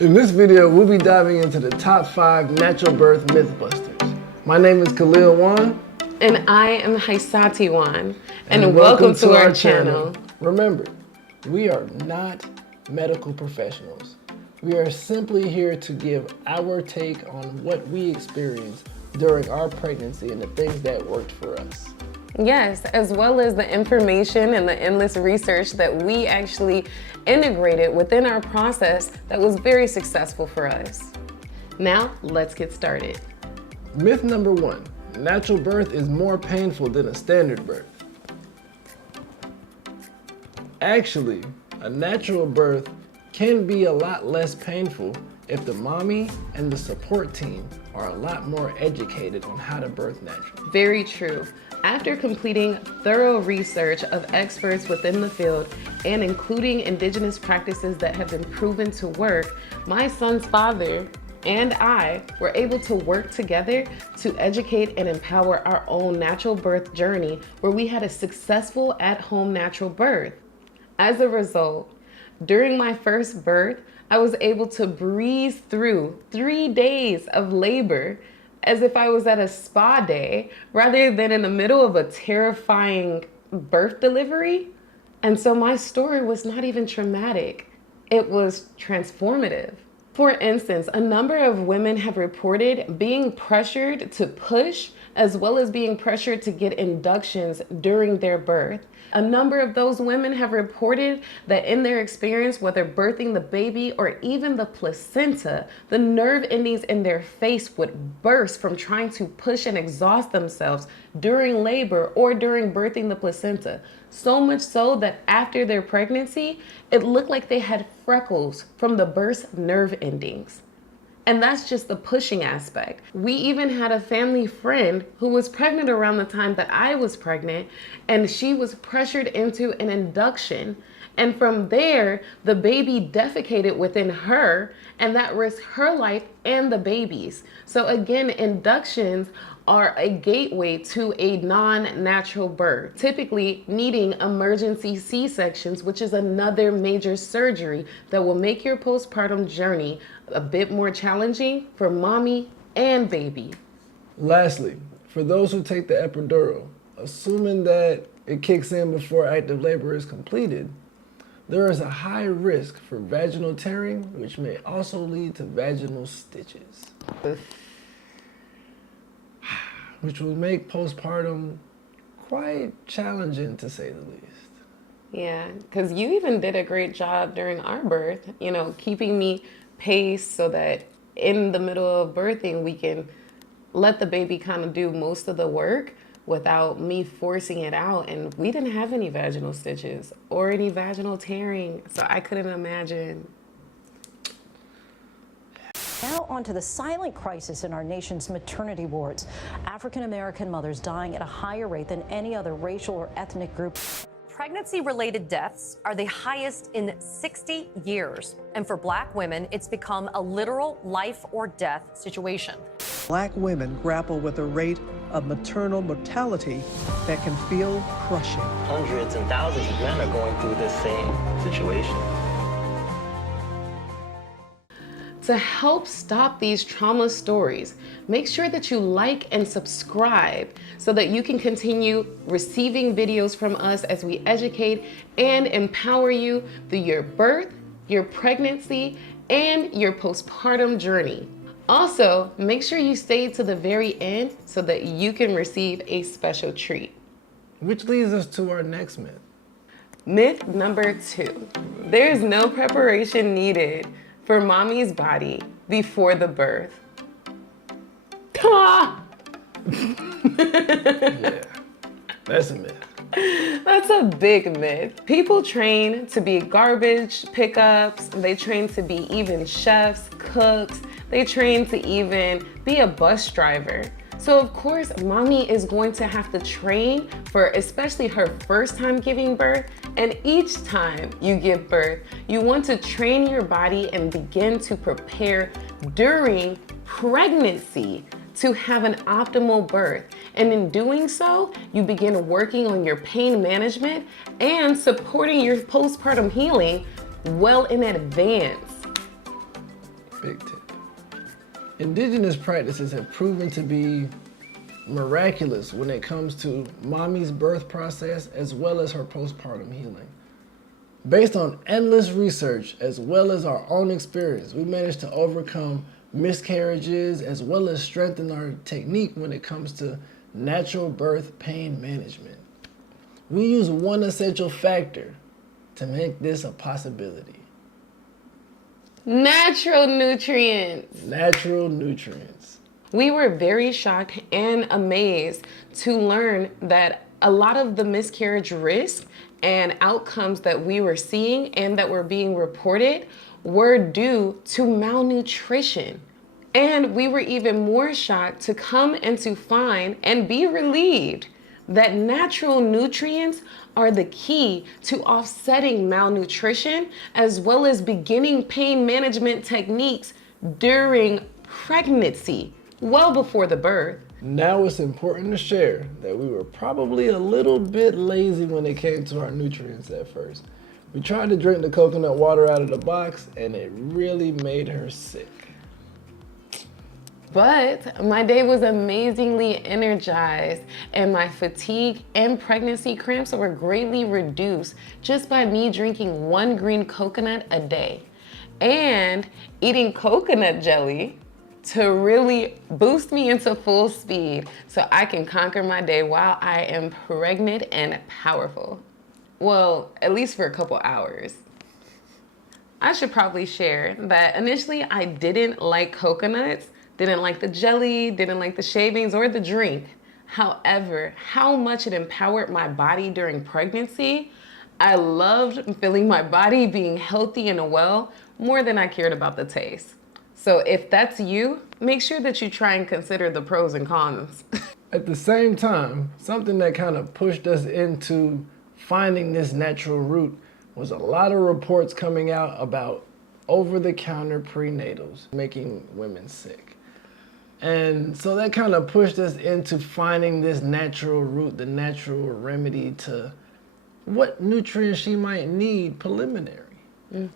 In this video, we'll be diving into the top 5 natural birth Mythbusters. My name is Khalil Wan. And I am Haisati Wan. And welcome to our channel. Remember, we are not medical professionals. We are simply here to give our take on what we experienced during our pregnancy and the things that worked for us. Yes, as well as the information and the endless research that we actually integrated within our process that was very successful for us. Now, let's get started. Myth number 1, natural birth is more painful than a standard birth. Actually, a natural birth can be a lot less painful if the mommy and the support team are a lot more educated on how to birth naturally. Very true. After completing thorough research of experts within the field and including indigenous practices that have been proven to work, my son's father and I were able to work together to educate and empower our own natural birth journey where we had a successful at-home natural birth. As a result, during my first birth, I was able to breeze through 3 days of labor as if I was at a spa day rather than in the middle of a terrifying birth delivery. And so my story was not even traumatic, it was transformative. For instance, a number of women have reported being pressured to push as well as being pressured to get inductions during their birth. A number of those women have reported that in their experience, whether birthing the baby or even the placenta, the nerve endings in their face would burst from trying to push and exhaust themselves during labor or during birthing the placenta. So much so that after their pregnancy, it looked like they had freckles from the burst nerve endings. And that's just the pushing aspect. We even had a family friend who was pregnant around the time that I was pregnant, and she was pressured into an induction. And from there, the baby defecated within her, and that risked her life and the baby's. So again, inductions are a gateway to a non-natural birth, typically needing emergency C-sections, which is another major surgery that will make your postpartum journey a bit more challenging for mommy and baby. Lastly, for those who take the epidural, assuming that it kicks in before active labor is completed, there is a high risk for vaginal tearing, which may also lead to vaginal stitches, which will make postpartum quite challenging to say the least. Yeah, because you even did a great job during our birth, keeping me paced so that in the middle of birthing, we can let the baby kind of do most of the work without me forcing it out. And we didn't have any vaginal stitches or any vaginal tearing, so I couldn't imagine. Now on to the silent crisis in our nation's maternity wards. African-American mothers dying at a higher rate than any other racial or ethnic group. Pregnancy-related deaths are the highest in 60 years. And for Black women, it's become a literal life or death situation. Black women grapple with a rate of maternal mortality that can feel crushing. Hundreds and thousands of men are going through this same situation. To help stop these trauma stories, make sure that you like and subscribe so that you can continue receiving videos from us as we educate and empower you through your birth, your pregnancy, and your postpartum journey. Also, make sure you stay to the very end so that you can receive a special treat. Which leads us to our next myth. Myth number 2, there is no preparation needed for mommy's body before the birth. Yeah, that's a myth. That's a big myth. People train to be garbage pickups. They train to be even chefs, cooks. They train to even be a bus driver. So of course, mommy is going to have to train for especially her first time giving birth. And each time you give birth, you want to train your body and begin to prepare during pregnancy to have an optimal birth. And in doing so, you begin working on your pain management and supporting your postpartum healing well in advance. big tip. Indigenous practices have proven to be miraculous when it comes to mommy's birth process as well as her postpartum healing. Based on endless research as well as our own experience, we managed to overcome miscarriages as well as strengthen our technique when it comes to natural birth pain management. We use one essential factor to make this a possibility. Natural nutrients. Natural nutrients. We were very shocked and amazed to learn that a lot of the miscarriage risk and outcomes that we were seeing and that were being reported were due to malnutrition. And we were even more shocked to come and to find and be relieved that natural nutrients are the key to offsetting malnutrition as well as beginning pain management techniques during pregnancy, well before the birth. Now it's important to share that we were probably a little bit lazy when it came to our nutrients at first. We tried to drink the coconut water out of the box and it really made her sick. But my day was amazingly energized and my fatigue and pregnancy cramps were greatly reduced just by me drinking 1 green coconut a day and eating coconut jelly to really boost me into full speed so I can conquer my day while I am pregnant and powerful. Well, at least for a couple hours. I should probably share that initially I didn't like coconuts, didn't like the jelly, didn't like the shavings or the drink. However, how much it empowered my body during pregnancy, I loved feeling my body being healthy and well more than I cared about the taste. So if that's you, make sure that you try and consider the pros and cons. At the same time, something that kind of pushed us into finding this natural route was a lot of reports coming out about over-the-counter prenatals making women sick. And so that kind of pushed us into finding this natural route, the natural remedy to what nutrients she might need preliminary.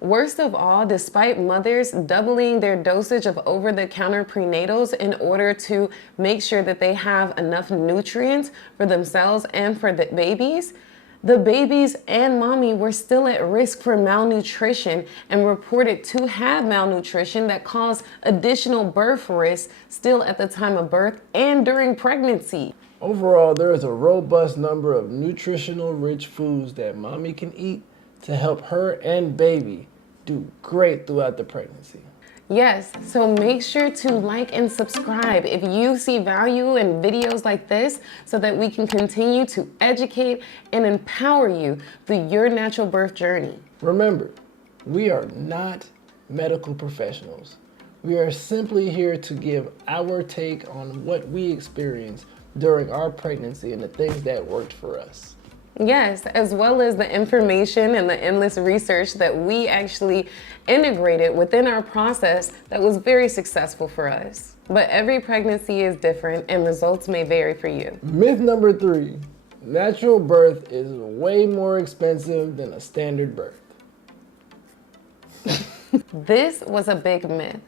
Worst of all, despite mothers doubling their dosage of over-the-counter prenatals in order to make sure that they have enough nutrients for themselves and for the babies and mommy were still at risk for malnutrition and reported to have malnutrition that caused additional birth risk still at the time of birth and during pregnancy. Overall, there is a robust number of nutritional rich foods that mommy can eat to help her and baby do great throughout the pregnancy. Yes, so make sure to like and subscribe if you see value in videos like this so that we can continue to educate and empower you through your natural birth journey. Remember, we are not medical professionals. We are simply here to give our take on what we experienced during our pregnancy and the things that worked for us. Yes, as well as the information and the endless research that we actually integrated within our process that was very successful for us. But every pregnancy is different and results may vary for you. Myth number 3, natural birth is way more expensive than a standard birth. This was a big myth.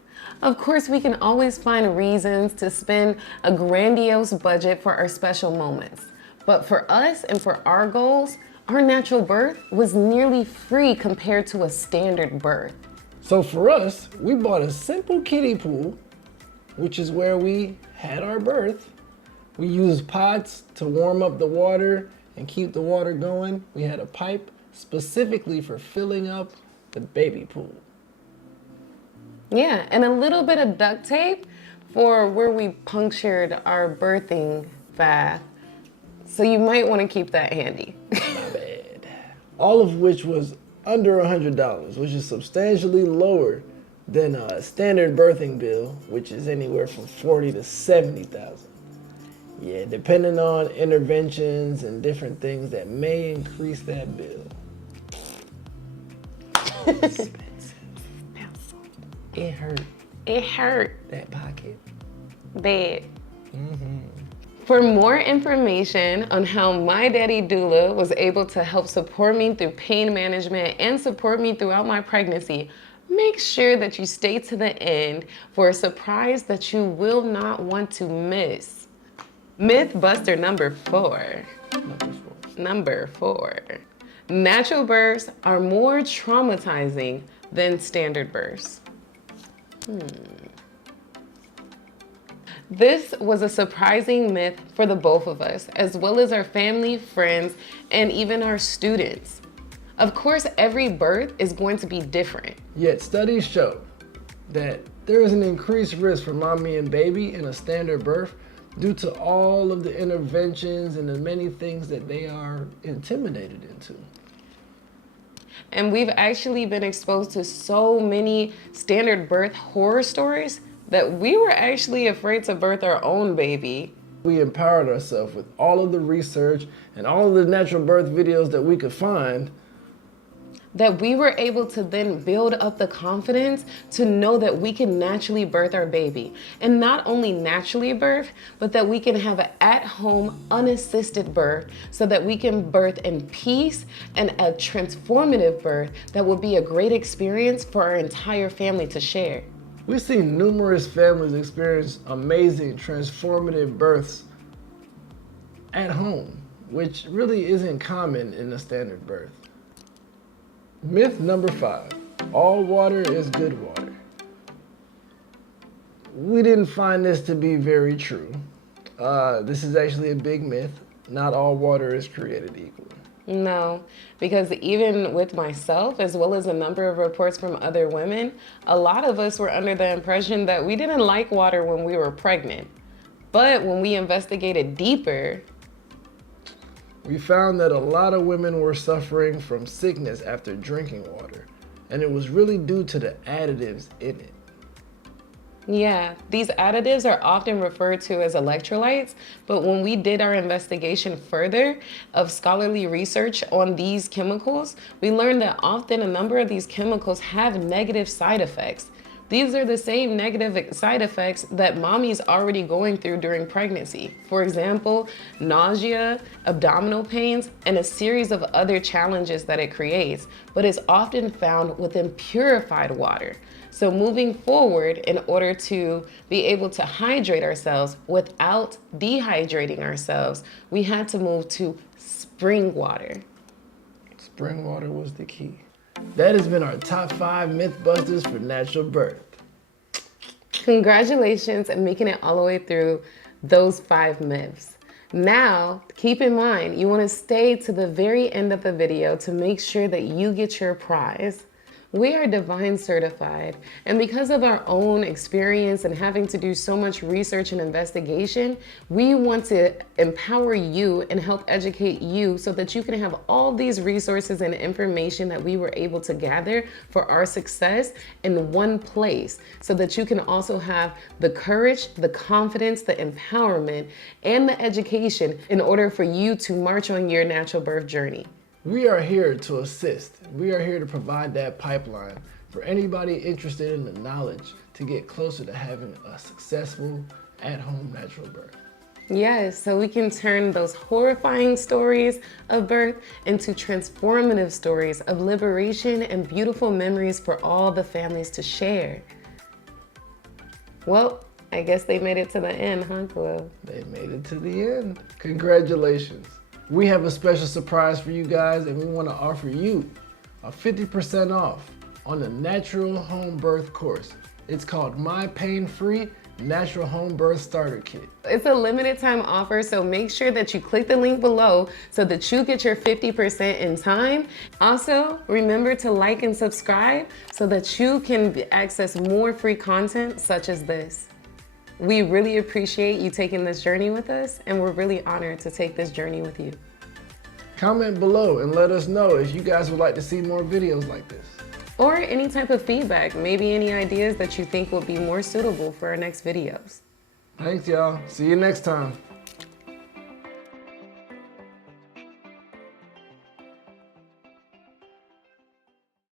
Of course, we can always find reasons to spend a grandiose budget for our special moments. But for us and for our goals, our natural birth was nearly free compared to a standard birth. So for us, we bought a simple kiddie pool, which is where we had our birth. We used pots to warm up the water and keep the water going. We had a pipe specifically for filling up the baby pool. Yeah, and a little bit of duct tape for where we punctured our birthing bath. So you might want to keep that handy. My bad. All of which was under $100, which is substantially lower than a standard birthing bill, which is anywhere from $40,000 to $70,000. Yeah, depending on interventions and different things that may increase that bill. Expensive. It hurt. It hurt. That pocket. Bad. For more information on how my daddy doula was able to help support me through pain management and support me throughout my pregnancy, Make sure that you stay to the end for a surprise that you will not want to miss. Mythbuster number 4. Number 4. Natural births are more traumatizing than standard births. This was a surprising myth for the both of us, as well as our family, friends, and even our students. Of course, every birth is going to be different. Yet studies show that there is an increased risk for mommy and baby in a standard birth due to all of the interventions and the many things that they are intimidated into. And we've actually been exposed to so many standard birth horror stories that we were actually afraid to birth our own baby. We empowered ourselves with all of the research and all of the natural birth videos that we could find, that we were able to then build up the confidence to know that we can naturally birth our baby. And not only naturally birth, but that we can have an at-home unassisted birth so that we can birth in peace, and a transformative birth that will be a great experience for our entire family to share. We've seen numerous families experience amazing transformative births at home, which really isn't common in a standard birth. Myth number 5, all water is good water. We didn't find this to be very true. This is actually a big myth. Not all water is created equal. No, because even with myself, as well as a number of reports from other women, a lot of us were under the impression that we didn't like water when we were pregnant. But when we investigated deeper, we found that a lot of women were suffering from sickness after drinking water, and it was really due to the additives in it. yeah, these additives are often referred to as electrolytes, but when we did our investigation further of scholarly research on these chemicals, we learned that often a number of these chemicals have negative side effects. These are the same negative side effects that mommy's already going through during pregnancy. For example, nausea, abdominal pains, and a series of other challenges that it creates, but is often found within purified water. So moving forward, in order to be able to hydrate ourselves without dehydrating ourselves, we had to move to spring water. Spring water was the key. That has been our top 5 Mythbusters for natural birth. Congratulations on making it all the way through those 5 myths. Now, keep in mind, you want to stay to the very end of the video to make sure that you get your prize. We are Divine certified, and because of our own experience and having to do so much research and investigation, we want to empower you and help educate you so that you can have all these resources and information that we were able to gather for our success in one place, so that you can also have the courage, the confidence, the empowerment, and the education in order for you to march on your natural birth journey. We are here to assist. We are here to provide that pipeline for anybody interested in the knowledge to get closer to having a successful at-home natural birth. Yes, so we can turn those horrifying stories of birth into transformative stories of liberation and beautiful memories for all the families to share. Well, I guess they made it to the end, huh, Chloe? They made it to the end. Congratulations. We have a special surprise for you guys, and we want to offer you a 50% off on the Natural Home Birth course. It's called My Pain-Free Natural Home Birth Starter Kit. It's a limited time offer, so make sure that you click the link below so that you get your 50% in time. Also, remember to like and subscribe so that you can access more free content such as this. We really appreciate you taking this journey with us, and we're really honored to take this journey with you. Comment below and let us know if you guys would like to see more videos like this. Or any type of feedback, maybe any ideas that you think will be more suitable for our next videos. Thanks, y'all. See you next time.